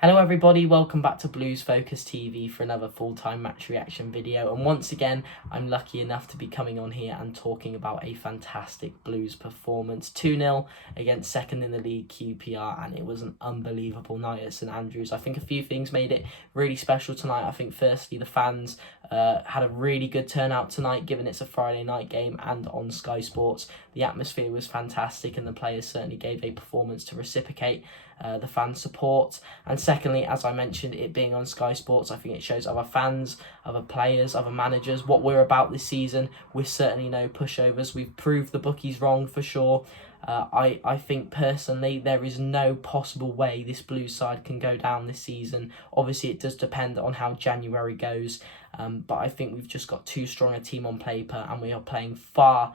Hello everybody, welcome back to Blues Focus TV for another full-time match reaction video, and once again I'm lucky enough to be coming on here and talking about a fantastic Blues performance. 2-0 against second in the league QPR, and it was an unbelievable night at St Andrews. I think a few things made it really special tonight. I think firstly the fans had a really good turnout tonight, given it's a Friday night game and on Sky Sports. The atmosphere was fantastic and the players certainly gave a performance to reciprocate the fan support. And secondly, as I mentioned, it being on Sky Sports, I think it shows other fans, other players, other managers what we're about this season. We're certainly no pushovers. We've proved the bookies wrong for sure. I think personally there is no possible way this Blues side can go down this season. Obviously it does depend on how January goes, but I think we've just got too strong a team on paper, and we are playing far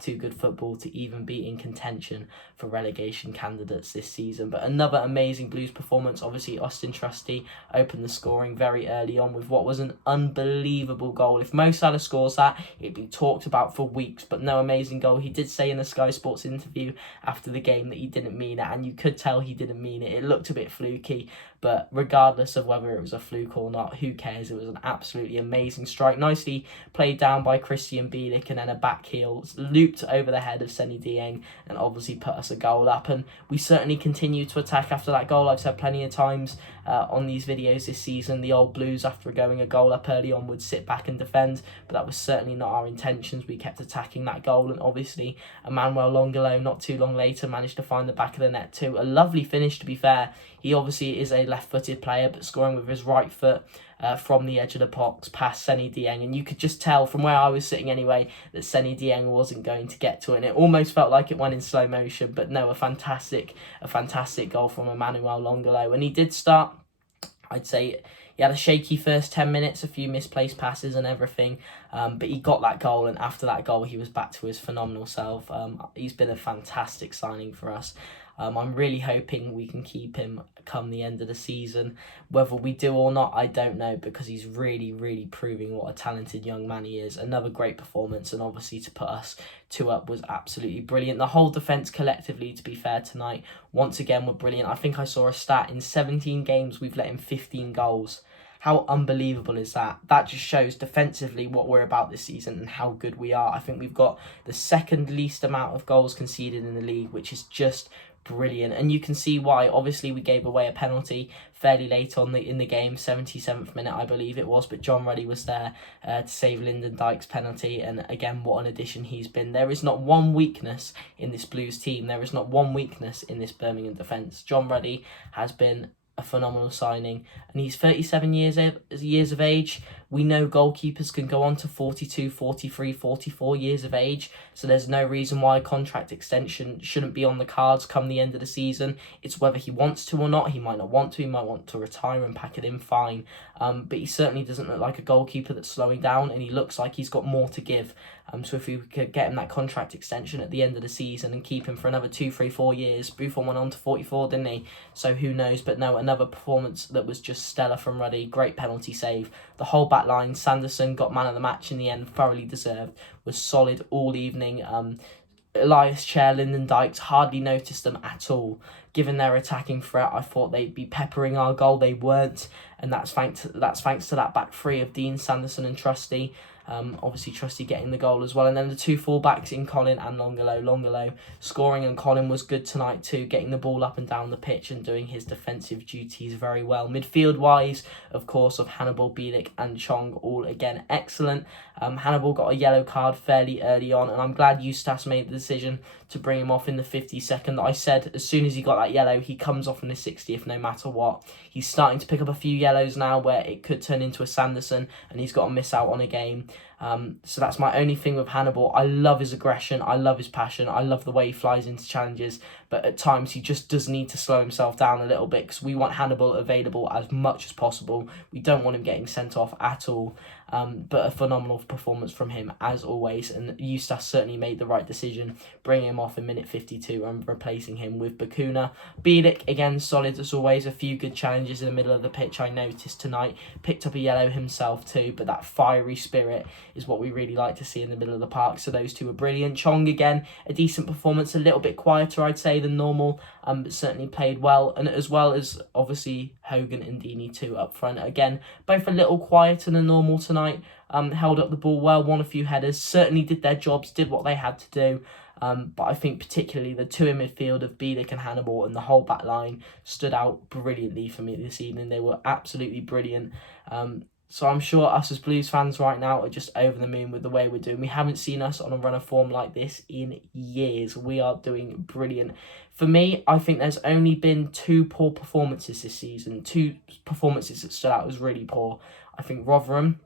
too good football to even be in contention for relegation candidates this season. But another amazing Blues performance. Obviously Austin Trusty opened the scoring very early on with what was an unbelievable goal. If Mo Salah scores that, it'd be talked about for weeks. But no, amazing goal. He did say in the Sky Sports interview after the game that he didn't mean it, and you could tell he didn't mean it. It looked a bit fluky, but regardless of whether it was a fluke or not, who cares? It was an absolutely amazing strike. Nicely played down by Christian Bielik, and then a back heel looped over the head of Seny Dieng and obviously put us a goal up. And we certainly continued to attack after that goal. I've said plenty of times on these videos this season, the old Blues, after going a goal up early on, would sit back and defend, but that was certainly not our intentions. We kept attacking that goal, and obviously Emmanuel Longolo not too long later managed to find the back of the net too. A lovely finish, to be fair. He obviously is a left-footed player, but scoring with his right foot from the edge of the box past Seny Dieng, and you could just tell from where I was sitting anyway that Seny Dieng wasn't going to get to it, and it almost felt like it went in slow motion. But no, a fantastic goal from Emmanuel Longolo. And he did start, I'd say, he had a shaky first 10 minutes, a few misplaced passes and everything, but he got that goal, and after that goal he was back to his phenomenal self. He's been a fantastic signing for us. I'm really hoping we can keep him come the end of the season. Whether we do or not, I don't know, because he's really proving what a talented young man he is. Another great performance, and obviously to put us 2-up was absolutely brilliant. The whole defence collectively, to be fair, tonight, once again, were brilliant. I think I saw a stat, in 17 games we've let in 15 goals. How unbelievable is that? That just shows defensively what we're about this season and how good we are. I think we've got the second least amount of goals conceded in the league, which is just brilliant, and you can see why. Obviously we gave away a penalty fairly late on in the game, 77th minute I believe it was, but John Ruddy was there to save Lyndon Dykes' penalty, and again, what an addition he's been. There is not one weakness in this Blues team. There is not one weakness in this Birmingham defence. John Ruddy has been a phenomenal signing, and he's 37 years of age. We know goalkeepers can go on to 42, 43, 44 years of age, so there's no reason why a contract extension shouldn't be on the cards come the end of the season. It's whether he wants to or not. He might not want to. He might want to retire and pack it in, fine. But he certainly doesn't look like a goalkeeper that's slowing down, and he looks like he's got more to give. So if we could get him that contract extension at the end of the season and keep him for another 2, 3, 4 years. Buffon went on to 44, didn't he? So who knows? But no, another performance that was just stellar from Ruddy. Great penalty save. The whole back line, Sanderson got man of the match in the end, thoroughly deserved, was solid all evening. Elias Chair, Lyndon Dykes, hardly noticed them at all. Given their attacking threat, I thought they'd be peppering our goal. They weren't, and that's thanks to that back three of Dean, Sanderson and Trusty. Obviously Trusty getting the goal as well, and then the two full-backs in Colin and Longolo. Longolo scoring, and Colin was good tonight too, getting the ball up and down the pitch and doing his defensive duties very well. Midfield-wise, of course, of Hannibal, Bielik and Chong, all again excellent. Hannibal got a yellow card fairly early on, and I'm glad Eustace made the decision to bring him off in the 52nd. I said as soon as he got that yellow, he comes off in the 60th no matter what. He's starting to pick up a few yellows now where it could turn into a Sanderson, and he's got to miss out on a game. So that's my only thing with Hannibal. I love his aggression, I love his passion, I love the way he flies into challenges, but at times he just does need to slow himself down a little bit, because we want Hannibal available as much as possible. We don't want him getting sent off at all. But a phenomenal performance from him as always, and Eustace certainly made the right decision bringing him off in minute 52 and replacing him with Bakuna. Bielik again solid as always, a few good challenges in the middle of the pitch I noticed tonight, picked up a yellow himself too, but that fiery spirit is what we really like to see in the middle of the park. So those two were brilliant. Chong, again, a decent performance, a little bit quieter, I'd say, than normal, but certainly played well. And as well as, obviously, Hogan and Deeney too up front. Again, both a little quieter than normal tonight. Held up the ball well, won a few headers, certainly did their jobs, did what they had to do. But I think particularly the two in midfield of Bielik and Hannibal and the whole back line stood out brilliantly for me this evening. They were absolutely brilliant. So I'm sure us as Blues fans right now are just over the moon with the way we're doing. We haven't seen us on a run of form like this in years. We are doing brilliant. For me, I think there's only been 2 poor performances this season. 2 performances that stood out as really poor. I think Rotherham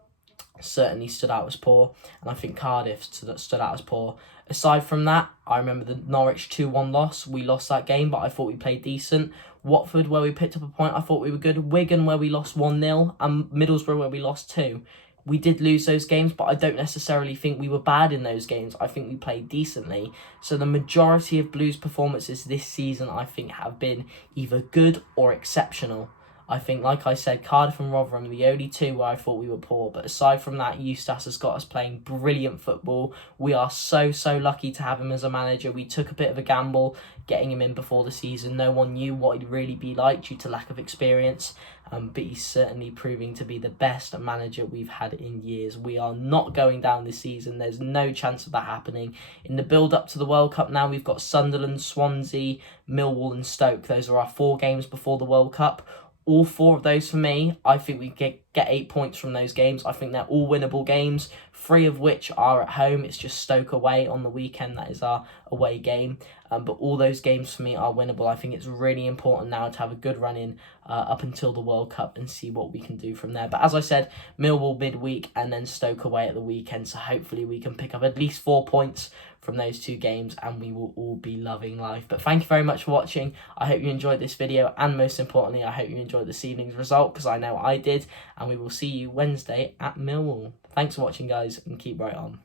certainly stood out as poor, and I think Cardiff stood out as poor. Aside from that, I remember the Norwich 2-1 loss. We lost that game, but I thought we played decent. Watford, where we picked up a point, I thought we were good. Wigan, where we lost 1-0, and Middlesbrough, where we lost 2. We did lose those games, but I don't necessarily think we were bad in those games. I think we played decently. So the majority of Blues performances this season, I think, have been either good or exceptional. I think, like I said, Cardiff and Rotherham are the only 2 where I thought we were poor. But aside from that, Eustace has got us playing brilliant football. We are so lucky to have him as a manager. We took a bit of a gamble getting him in before the season. No one knew what he'd really be like due to lack of experience. But he's certainly proving to be the best manager we've had in years. We are not going down this season. There's no chance of that happening. In the build-up to the World Cup now, we've got Sunderland, Swansea, Millwall and Stoke. Those are our 4 games before the World Cup. All 4 of those for me, I think we get 8 points from those games. I think they're all winnable games, 3 of which are at home. It's just Stoke away on the weekend. That is our away game. But all those games for me are winnable. I think it's really important now to have a good run in up until the World Cup and see what we can do from there. But as I said, Millwall midweek and then Stoke away at the weekend. So hopefully we can pick up at least 4 points from those 2 games and we will all be loving life. But thank you very much for watching. I hope you enjoyed this video, and most importantly, I hope you enjoyed this evening's result, because I know I did. And we will see you Wednesday at Millwall. Thanks for watching, guys, and keep right on.